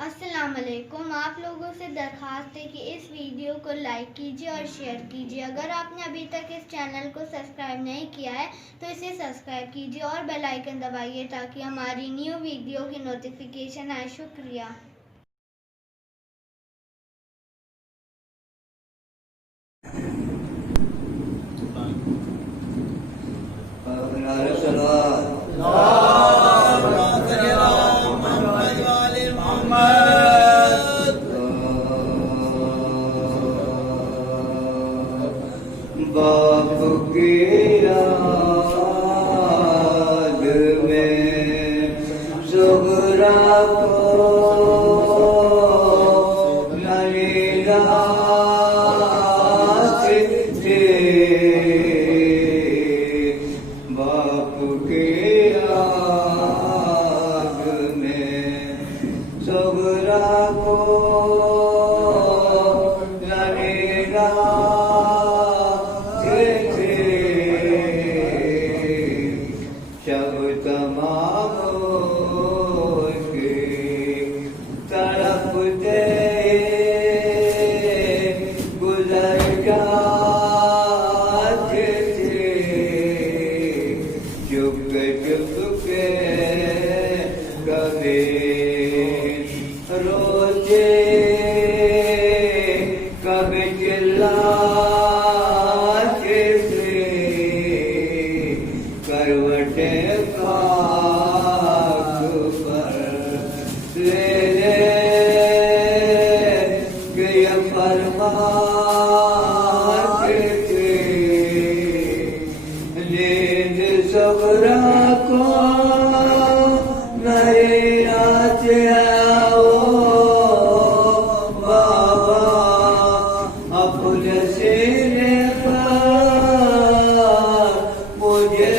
السلام علیکم. آپ لوگوں سے درخواست ہے کہ اس ویڈیو کو لائک کیجیے اور شیئر کیجیے. اگر آپ نے ابھی تک اس چینل کو سبسکرائب نہیں کیا ہے تو اسے سبسکرائب کیجیے اور بیل آئیکن دبائیے تاکہ ہماری نیو ویڈیو کی نوٹیفیکیشن آئے. شکریہ. باپ کی یاد میں زہرا کو ننیلا تھے. باپ کی یاد میں زہرا کو ننیلا شب تمام کے تڑپتے گزر جاتے تھے. چپ چپ کے کبھی روتے کبھی چلاتے تھے. کروٹیں خاک پر لے لے گئے فرماتے تھے. نیند زہرا کو نہیں آتے آؤ بابا اپنے سینے پر مجھے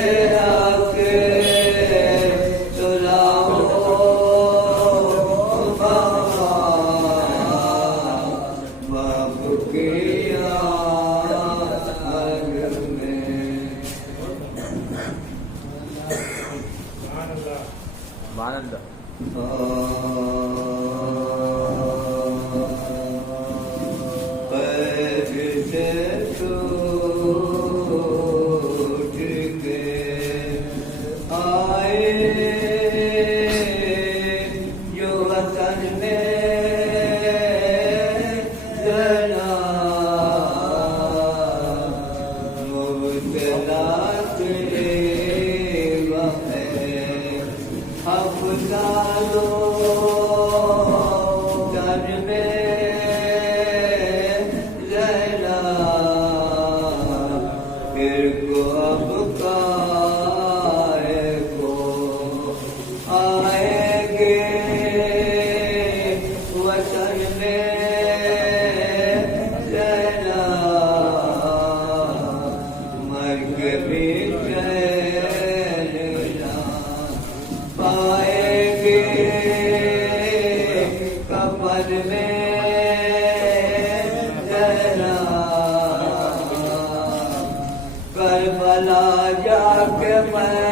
کربلا جا کے میں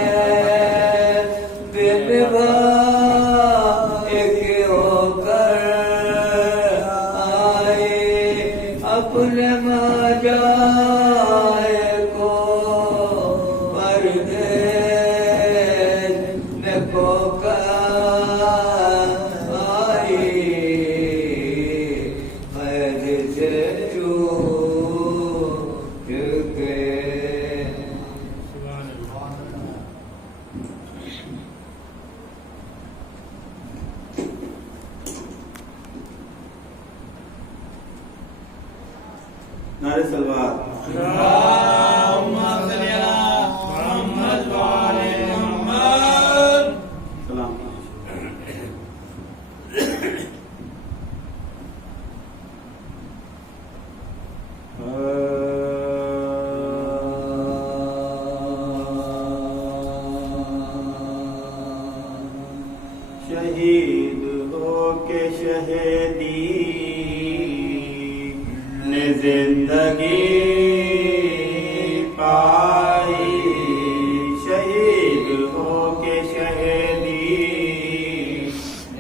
دل ایک ہو کر آئے اپنے ماجائے کو پردیس میں کھو کر آئی. قید سے چھوٹ کے نعرہ سلوات. اللہم صلی علی محمد وآل محمد. سلام. شہید ہو کے شہیدی نے زندگی پائی. شہید ہو کے شہیدی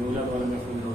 yulad wa lam yakul lahu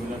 yulad wa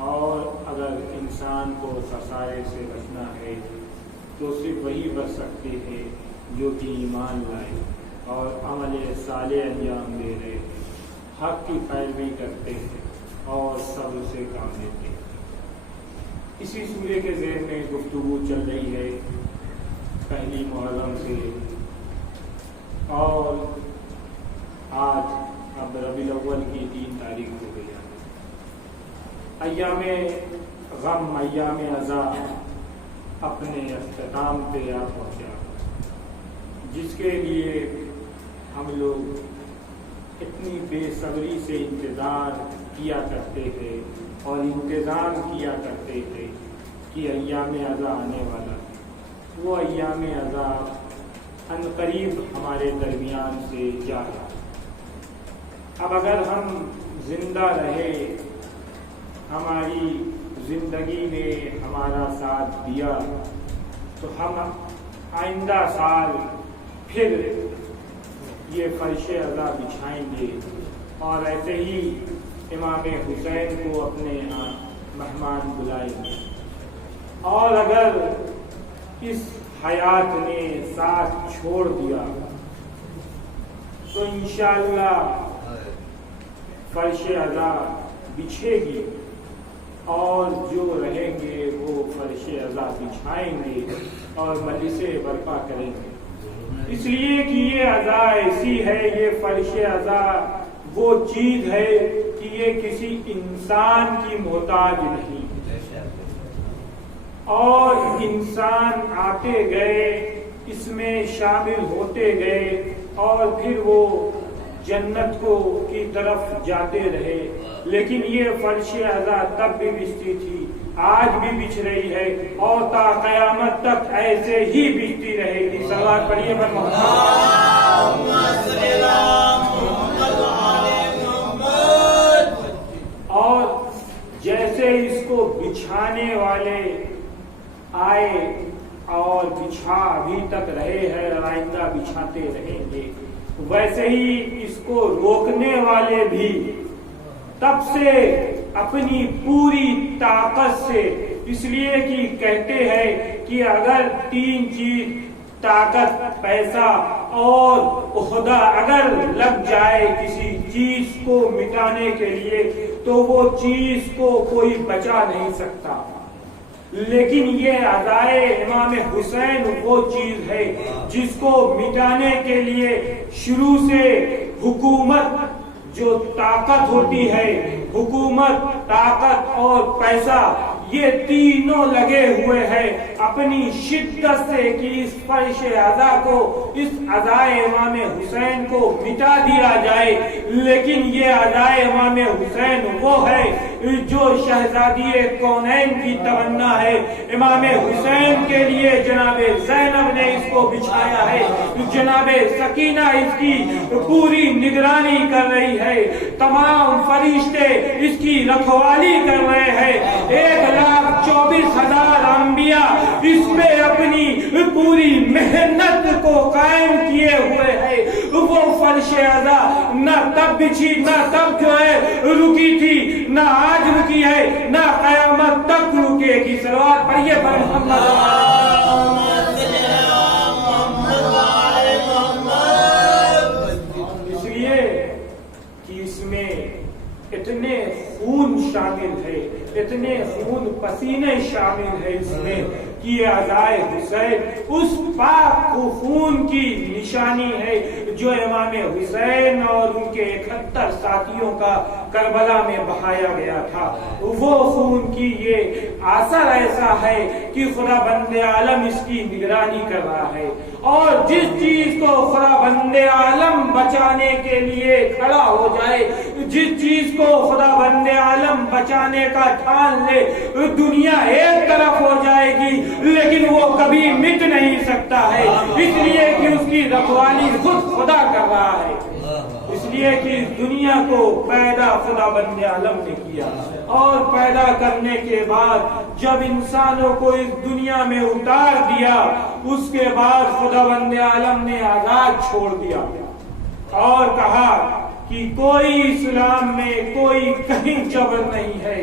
اور اگر انسان کو خسارے سے بچنا ہے تو صرف وہی بچ سکتے ہیں جو کہ ایمان لائے اور عمل صالح انجام دے رہے، حق کی پیروی کرتے ہیں اور صبر سے کام لیتے ہیں۔ اسی سورے کے ذیل میں گفتگو چل رہی ہے پہلی محرم سے، اور آج اب ربیع الاول کی 3 تاریخ ہو گئی ہے۔ ایام غم، ایام عزا اپنے اختتام پہ آ پہنچا، جس کے لیے ہم لوگ اتنی بے صبری سے انتظار کیا کرتے تھے اور انتظام کیا کرتے تھے کہ ایام عزا آنے والا ہے۔ وہ ایام عزا عنقریب ہمارے درمیان سے جا رہا ہے۔ اب اگر ہم زندہ رہے، ہماری زندگی نے ہمارا ساتھ دیا، تو ہم آئندہ سال پھر یہ فرش عزا بچھائیں گے اور ایسے ہی امام حسین کو اپنے یہاں مہمان بلائیں گے۔ اور اگر اس حیات نے ساتھ چھوڑ دیا تو انشاءاللہ فرش عزا بچھے گی، اور جو رہیں گے وہ فرش عزا بچھائیں گے اور مجلسیں برپا کریں گے۔ اس لیے کہ یہ عزا ایسی ہے، یہ فرش عزا وہ چیز ہے کہ یہ کسی انسان کی محتاج نہیں، اور انسان آتے گئے، اس میں شامل ہوتے گئے، اور پھر وہ جنت کی طرف جاتے رہے۔ لیکن یہ فرش عزا تب بھی بچتی تھی، آج بھی بچھ رہی ہے، اور تا قیامت تک ایسے ہی بچتی رہے گی۔ صلوات پڑھیے پر اور جیسے اس کو بچھانے والے آئے اور بچھا ابھی تک رہے ہیں اور آئندہ بچھاتے رہیں گے، ویسے ہی اس کو روکنے والے بھی تب سے اپنی پوری طاقت سے، اس لیے کہ کہتے ہیں کہ اگر 3 چیز طاقت، پیسہ اور عہدہ اگر لگ جائے کسی چیز کو مٹانے کے لیے تو وہ چیز کو کوئی بچا نہیں سکتا، لیکن یہ عزائے امام حسین وہ چیز ہے جس کو مٹانے کے لیے شروع سے حکومت جو طاقت ہوتی ہے، حکومت، طاقت اور پیسہ، یہ تینوں لگے ہوئے ہیں اپنی شدت سے کہ اس فرش عزا کو، اس عزائے امام حسین کو مٹا دیا جائے۔ لیکن یہ عزائے امام حسین وہ ہے جو شہزادی کونین کی تمنا ہے۔ امام حسین کے لیے جناب زینب نے اس کو بچھایا ہے، جناب سکینہ اس کی پوری نگرانی کر رہی ہے، تمام فرشتے اس کی رکھوالی کر رہے ہیں، 1,24,000 انبیاء اس پہ اپنی پوری محنت کو قائم کیے ہوئے ہیں۔ وہ فرش عزا نہ تب بچھی، نہ تب جو ہے رکی تھی، نہ آج رکی ہے، نہ قیامت تک رکے گی۔ صلوات پڑھیے پر محمد۔ اس لیے کہ اس میں اتنے خون شامل ہے، اتنے خون پسینے شامل ہے اس میں کہ یہ عزائے حسین اس پاک خون کی نشانی ہے جو امام حسین اور ان کے 71 ساتھیوں کا کربلا میں بہایا گیا تھا۔ وہ خون کی یہ اثر ایسا ہے کہ خدا بند عالم اس کی نگرانی کر رہا ہے، اور جس چیز کو خدا بند عالم بچانے کے لیے کھڑا ہو جائے، جس چیز کو خدا بند عالم بچانے کا ٹھان لے، دنیا ایک طرف ہو جائے گی لیکن وہ کبھی مٹ نہیں سکتا ہے، اس لیے کہ اس کی رکھوالی خود خدا کر رہا ہے۔ اس لیے کہ اس دنیا کو پیدا خدا بند عالم نے کیا، اور پیدا کرنے کے بعد جب انسانوں کو اس دنیا میں اتار دیا، اس کے بعد خدا بند عالم نے آزاد چھوڑ دیا اور کہا کہ کوئی اسلام میں کوئی کہیں جبر نہیں ہے،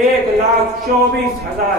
1,24,000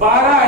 12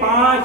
5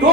2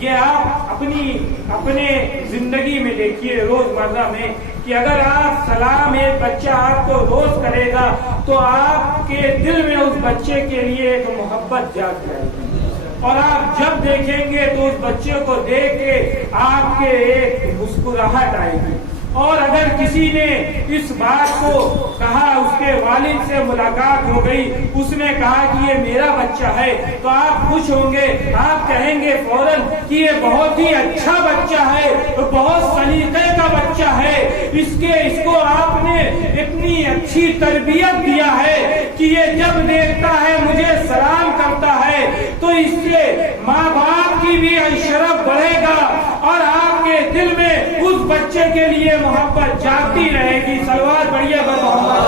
یہ آپ اپنے زندگی میں دیکھیے روزمرہ میں کہ اگر آپ سلام ایک بچہ آپ کو روز کرے گا تو آپ کے دل میں اس بچے کے لیے ایک محبت جاگ جائے گی، اور آپ جب دیکھیں گے تو اس بچے کو دیکھ کے آپ کے ایک مسکراہٹ آئے گی۔ اور اگر کسی نے اس بات کو کہا، اس کے والد سے ملاقات ہو گئی، اس نے کہا کہ یہ میرا بچہ ہے، تو آپ خوش ہوں گے، آپ کہیں گے فوراً کہ یہ بہت ہی اچھا بچہ ہے، بہت سلیقے کا بچہ ہے، اس کو آپ نے اتنی اچھی تربیت دیا ہے کہ یہ جب دیکھتا ہے مجھے سلام کرتا ہے تو اس سے ماں باپ کی بھی شرف بڑھے گا، اور آپ کے دل میں اس بچے کے لیے محبت جاگتی رہے گی۔ صلوات پڑھیے بر محمد۔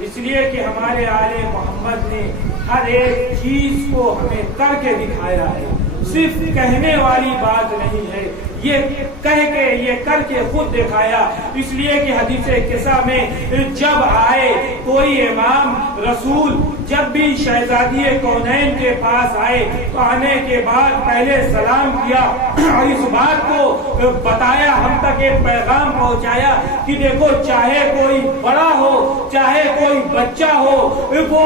اس لیے کہ ہمارے آل محمد نے ہر ایک چیز کو ہمیں کر کے دکھایا ہے، صرف کہنے والی بات نہیں ہے، یہ کہہ کے یہ کر کے خود دکھایا۔ اس لیے کہ حدیث قصہ میں جب آئے کوئی امام رسول، جب بھی شہزادی کونین کے پاس آئے تو آنے کے بعد پہلے سلام کیا اور اس بات کو بتایا، ہم تک ایک پیغام پہنچایا کہ دیکھو چاہے کوئی بڑا ہو چاہے کوئی بچہ ہو، وہ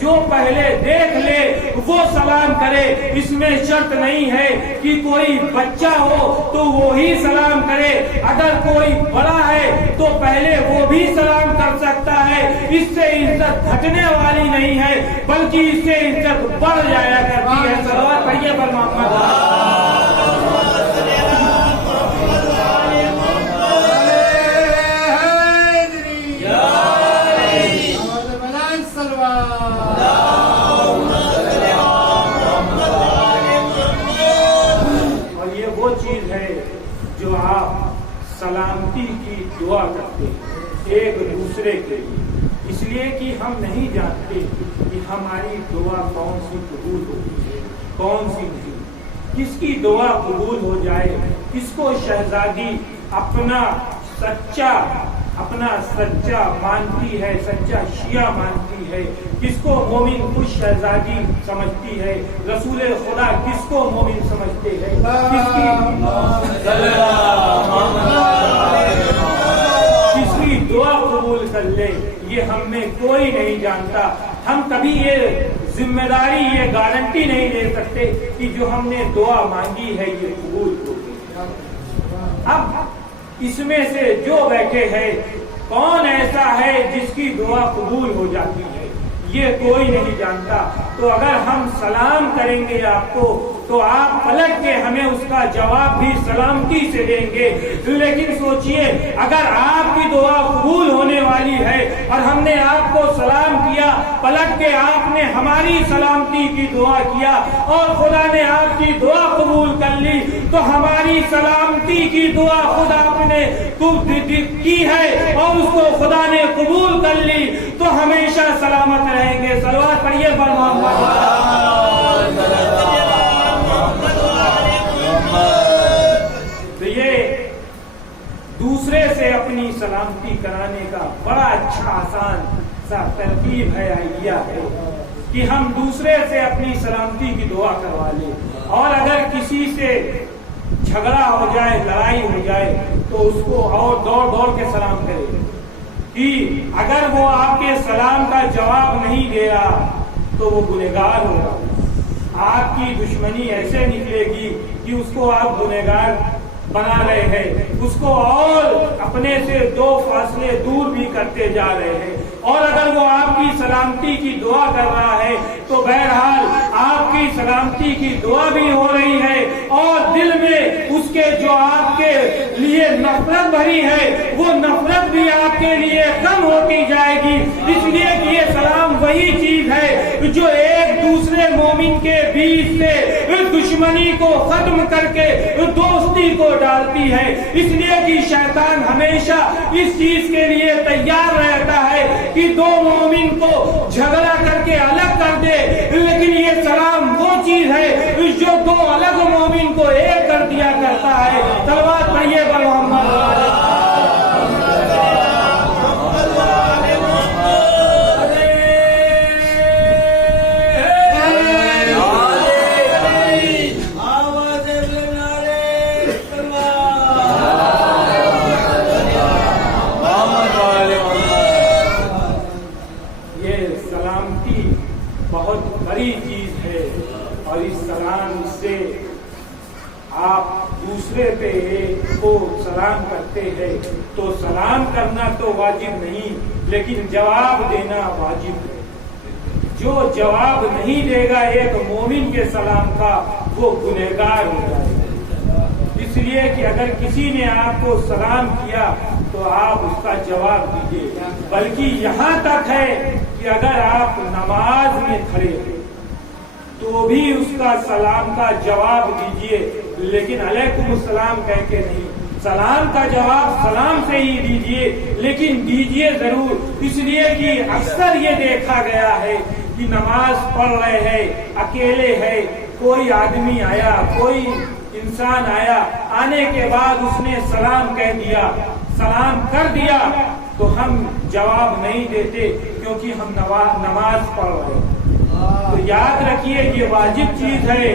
جو پہلے دیکھ لے وہ سلام کرے، اس میں شرط نہیں ہے کہ کوئی بچہ ہو تو وہی سلام کرے، اگر کوئی بڑا ہے تو پہلے وہ بھی سلام کر سکتا ہے، اس سے عزت گھٹنے والی نہیں ہے بلکہ اس سے عزت بڑھ جایا کرتی ہے۔ صلوات پڑھیے پر محمد۔ اور یہ وہ چیز ہے جو آپ سلامتی کی دعا کرتے ہیں ایک دوسرے کے لیے، اس لیے کہ ہم نہیں جانتے کہ ہماری دعا کون سی قبول ہوتی ہے کون سی نہیں، کس کی دعا قبول ہو جائے، کس کو شہزادی اپنا سچا مانتی ہے، سچا شیعہ مانتی ہے، کس کو مومن خوش شہزادی سمجھتی ہے، رسول خدا کس کو مومن سمجھتے ہیں، کس کی دعا قبول کر لے یہ ہم میں کوئی نہیں جانتا۔ ہم کبھی یہ ذمہ داری یہ گارنٹی نہیں لے سکتے کہ جو ہم نے دعا مانگی ہے یہ قبول ہوگی۔ اب اس میں سے جو بیٹھے ہیں کون ایسا ہے جس کی دعا قبول ہو جاتی ہے یہ کوئی نہیں جانتا۔ تو اگر ہم سلام کریں گے آپ کو تو آپ پلٹ کے ہمیں اس کا جواب بھی سلامتی سے دیں گے، لیکن سوچئے اگر آپ کی دعا قبول ہونے والی ہے اور ہم نے آپ کو سلام کیا، پلٹ کے آپ نے ہماری سلامتی کی دعا کیا اور خدا نے آپ کی دعا قبول کر لی، تو ہماری سلامتی کی دعا خدا آپ نے کی ہے اور اس کو خدا نے قبول کر لی تو ہمیشہ سلامت رہیں گے۔ صلوات پڑھیے پر محمد۔ تو یہ دوسرے سے اپنی سلامتی کرانے کا بڑا اچھا آسان سا ترکیب ہے، آئیڈیا ہے کہ ہم دوسرے سے اپنی سلامتی کی دعا کروا لیں، اور اگر کسی سے جھگڑا ہو جائے لڑائی ہو جائے تو اس کو اور دوڑ کے سلام کرے کہ اگر وہ آپ کے سلام کا جواب نہیں دیا تو وہ گنہگار ہوگا، آپ کی دشمنی ایسے نکلے گی کہ اس کو آپ گنہگار بنا رہے ہیں، اس کو اور اپنے سے دو فاصلے دور بھی کرتے جا رہے ہیں، اور اگر وہ آپ کی سلامتی کی دعا کر رہا ہے تو بہرحال آپ کی سلامتی کی دعا بھی ہو رہی ہے اور دل میں اس کے جو آپ کے لیے نفرت بھری ہے وہ نفرت بھی آپ کے لیے کم ہوتی جائے گی، اس لیے کہ یہ سلام وہی چیز ہے جو ایک دوسرے مومن کے بیچ سے دشمنی کو ختم کر کے دوستی کو ڈالتی ہے، اس لیے کہ شیطان ہمیشہ اس چیز کے لیے تیار رہتا ہے کہ دو مومن کو جھگڑا کر کے الگ کر دے، لیکن یہ سلام وہ چیز ہے جو دو الگ مومن کو ایک کر دیا کرتا ہے۔ صلوات پڑھیے پر محمد۔ پہ وہ سلام کرتے ہیں تو سلام کرنا تو واجب نہیں لیکن جواب دینا واجب ہے. جو جواب نہیں دے گا ایک مومن کے سلام کا وہ گنہگار ہو جائے گا. اس لیے کہ اگر کسی نے آپ کو سلام کیا تو آپ اس کا جواب دیجیے. بلکہ یہاں تک ہے کہ اگر آپ نماز میں کھڑے ہیں تو بھی اس کا سلام کا جواب دیجیے لیکن علیکم السلام کہہ کے نہیں. سلام کا جواب سلام سے ہی دیجیے لیکن دیجیے ضرور. اس لیے کہ اکثر یہ دیکھا گیا ہے کہ نماز پڑھ رہے ہیں اکیلے ہے, کوئی آدمی آیا, کوئی انسان آیا, آنے کے بعد اس نے سلام کہہ دیا, سلام کر دیا تو ہم جواب نہیں دیتے کیونکہ ہم نماز پڑھ رہے ہیں. تو یاد رکھیے یہ واجب چیز ہے,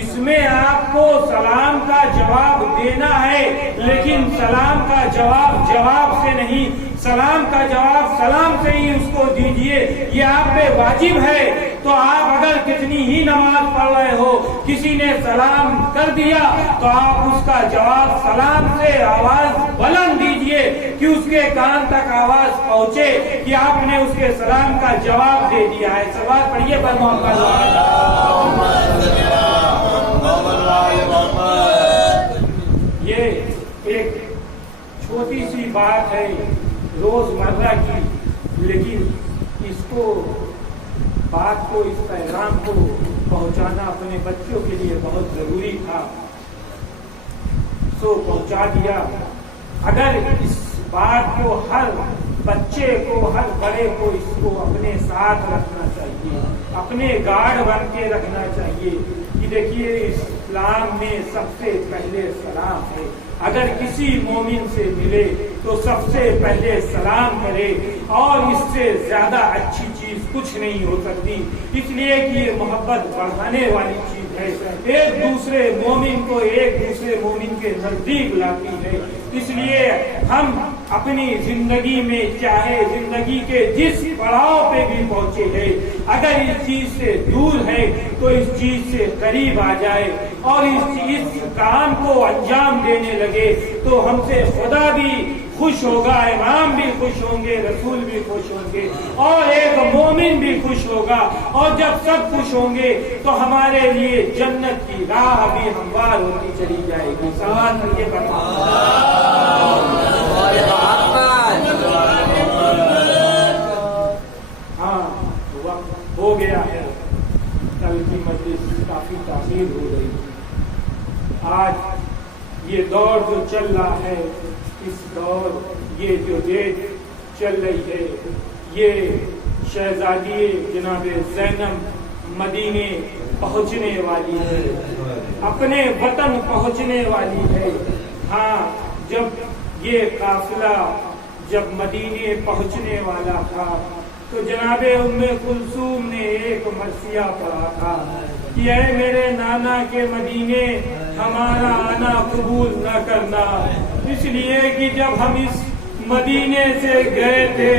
اس میں آپ کو سلام کا جواب دینا ہے لیکن سلام کا جواب سے نہیں, سلام کا جواب سلام سے ہی اس کو دیجیے. یہ آپ پہ واجب ہے. تو آپ اگر کتنی ہی نماز پڑھ رہے ہو, کسی نے سلام کر دیا تو آپ اس کا جواب سلام سے آواز بلند دیجیے کہ اس کے کان تک آواز پہنچے کہ آپ نے اس کے سلام کا جواب دے دیا ہے. سوال پڑھیے پر محمد. یہ ایک چھوٹی سی بات ہے روزمرہ کی, لیکن اس پیغام کو پہنچانا اپنے بچوں کے لیے بہت ضروری تھا, سو پہنچا دیا. اگر اس بات کو ہر بچے کو, ہر بڑے کو اس کو اپنے ساتھ رکھنا چاہیے, اپنے گارڈ بن کے رکھنا چاہیے کہ دیکھیے اسلام میں سب سے پہلے سلام ہے. اگر کسی مومن سے ملے تو سب سے پہلے سلام کرے, اور اس سے زیادہ اچھی چیز کچھ نہیں ہو سکتی. اس لیے کہ یہ محبت بڑھانے والی چیز ہے, ایک دوسرے مومن کو ایک دوسرے مومن کے نزدیک لاتی ہے. اس لیے ہم اپنی زندگی میں چاہے زندگی کے جس پڑاؤ پہ بھی پہنچے ہیں, اگر اس چیز سے دور ہے تو اس چیز سے قریب آ جائے اور اس کام کو انجام دینے لگے تو ہم سے خدا بھی خوش ہوگا, امام بھی خوش ہوں گے, رسول بھی خوش ہوں گے اور ایک مومن بھی خوش ہوگا. اور جب سب خوش ہوں گے تو ہمارے لیے جنت کی راہ بھی ہموار ہوتی چلی جائے گی. سوال یہ ہاں وقت ہو گیا ہے, کل کی مجلس کافی تاخیر ہو گئی. آج یہ دور جو چل رہا ہے, اس دور یہ جو ڈیٹ چل رہی ہے, یہ شہزادی جناب زینب مدینے پہنچنے والی ہے, اپنے وطن پہنچنے والی ہے. ہاں جب یہ قافلہ جب مدینے پہنچنے والا تھا تو جناب ام کلثوم نے ایک مرثیہ پڑھا تھا کہ اے میرے نانا کے مدینے ہمارا آنا قبول نہ کرنا, اس لیے کہ جب ہم اس مدینے سے گئے تھے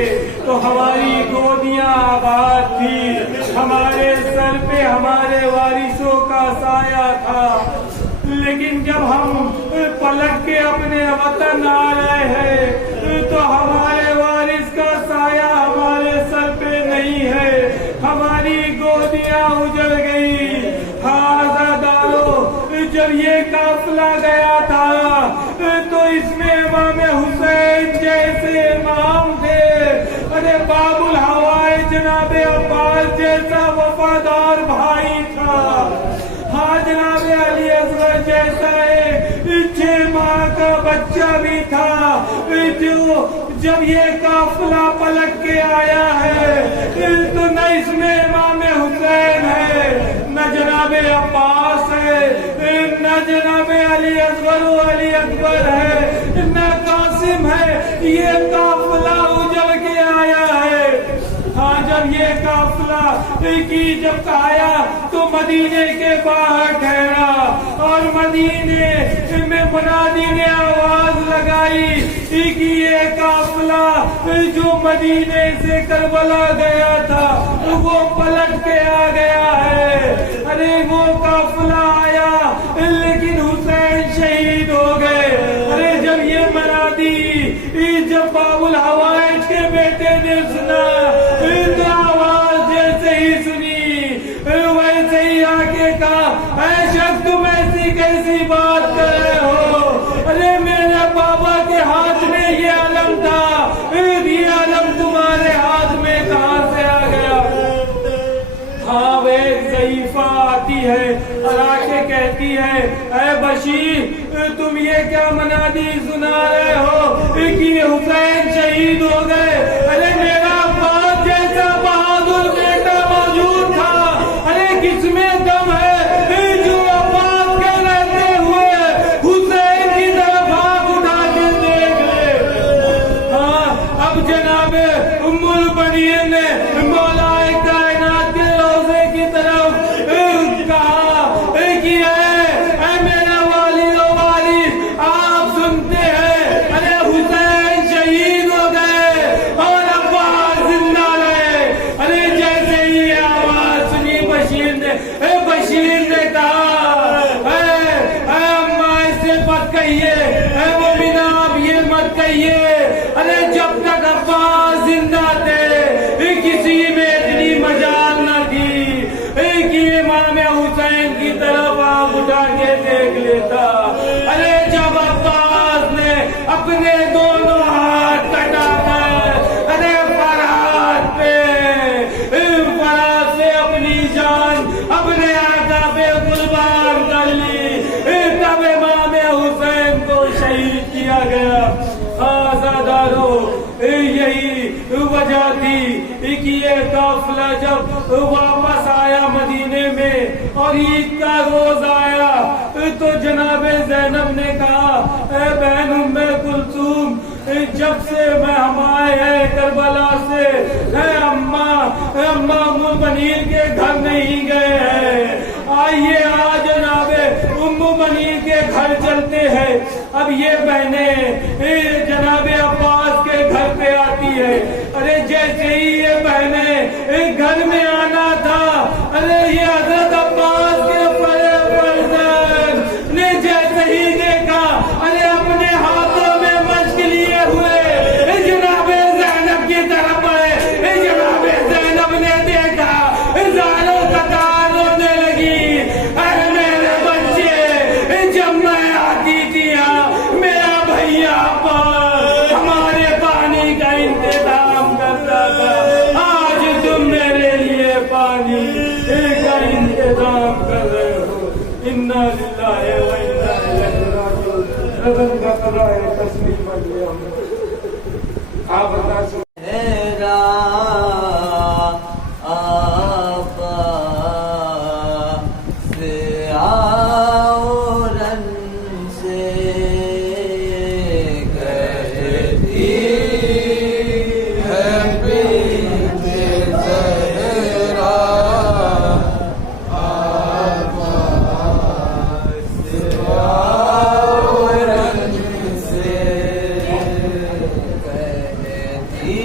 تو ہماری گودیاں آباد تھی, ہمارے سر پہ ہمارے وارثوں کا سایہ تھا, لیکن جب ہم پلٹ کے اپنے وطن آ رہے ہیں تو ہمارے وارث کا سایہ ہمارے سر پہ نہیں ہے, ہماری گودیاں اجڑ گئی. جب یہ قافلہ گیا تھا تو اس میں امام حسین جیسے امام تھے, ارے باب الہوائے جناب عباس جیسا وفادار بھائی تھا, ہاں جناب علی اصغر جیسا 6 ماہ کا بچہ بھی تھا. جو جب یہ قافلہ پلٹ کے آیا ہے تو نہ اس میں امام حسین ہے, نہ جناب عباس ہے, نہ جناب علی اصغر و علی اکبر ہے, نہ قاسم ہے. یہ قافلہ اجڑ کے آیا ہے. ہاں جب یہ قافلہ کی جب آیا تو مدینے کے باہر ٹھہرا اور مدینے میں منادی نے آواز لگائی کہ یہ قافلہ جو مدینے سے کربلا گیا تھا وہ پلٹ کے آ گیا ہے. ارے وہ قافلہ آیا لیکن حسین شہید ہو تھا یہ علم تمہارے ہاتھ میں کہاں سے آ گیا؟ ہاں وہ ایک ضعیفہ آتی ہے اور آ کے کہتی ہے اے بشیر تم یہ کیا منادی سنا رہے ہو کہ حسین شہید ہو گئے؟ ارے میرا عباس جیسا بہادر بیٹا موجود تھا، ارے کس میں دم ہے جو عباس کے رہتے ہوئے حسین کی طرف آنکھ اٹھا کے دیکھ لے۔ ہاں اب جناب ام البنین نے مولا کائنات کے روزے کی طرف کہا کہ اے میرا والد و والد آپ سنتے ہیں ارے حسین شہید ہو گئے اور عباس زندہ رہے۔ ارے جیسے ہی یہ آواز سنی بشیر نے کہا اے اماں اس سے مت کہیے، اے مومنہ آپ یہ مت کہیے، ارے جب تک عباس زندہ تھے کسی میں اتنی مجال نہ تھی کہ امام حسین کی طرف آنکھ اٹھا کے دیکھ لیتا۔ ارے جب عباس نے اپنے دونوں ہاتھ کٹا کر ارے فرات سے اپنی جان اپنے آقا پہ قربان کر لی، تب امام حسین کو شہید کیا گیا۔ آزادارو یہی وجہ تھی کہ یہ قافلہ جب واپس آیا مدینے میں اور عید کا روز آیا تو جناب زینب نے کہا اے بہن ام کلثوم جب سے ہم آئے ہیں کربلا سے اے اماں ام البنین کے گھر نہیں گئے ہیں، آئیے آج جناب ام البنین کے گھر چلتے ہیں۔ اب یہ بہنیں جناب عباس کے گھر پہ آتی ہے، ارے جیسے ہی یہ بہنیں گھر میں آنا تھا ارے یہ حضرت عباس کے فرزند نے جیسے ہی دیکھا ارے اپنے ہاتھوں میں مشک لیے ہوئے جناب زینب کی طرف آئے، جناب زینب نے دیکھا زاروں قطار رونے لگی، اے میرے بچے جب میں آتی تھی میرا بھیا ہمارے پانی کا انتظام کرتا تھا، آج تم میرے لیے پانی کا انتظام کر رہے ہو۔ انا للہ و انا الیہ راجعون۔ رضن کا قضا ہے تسلیم علیہ۔ آپ بتا سکتے He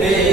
ہے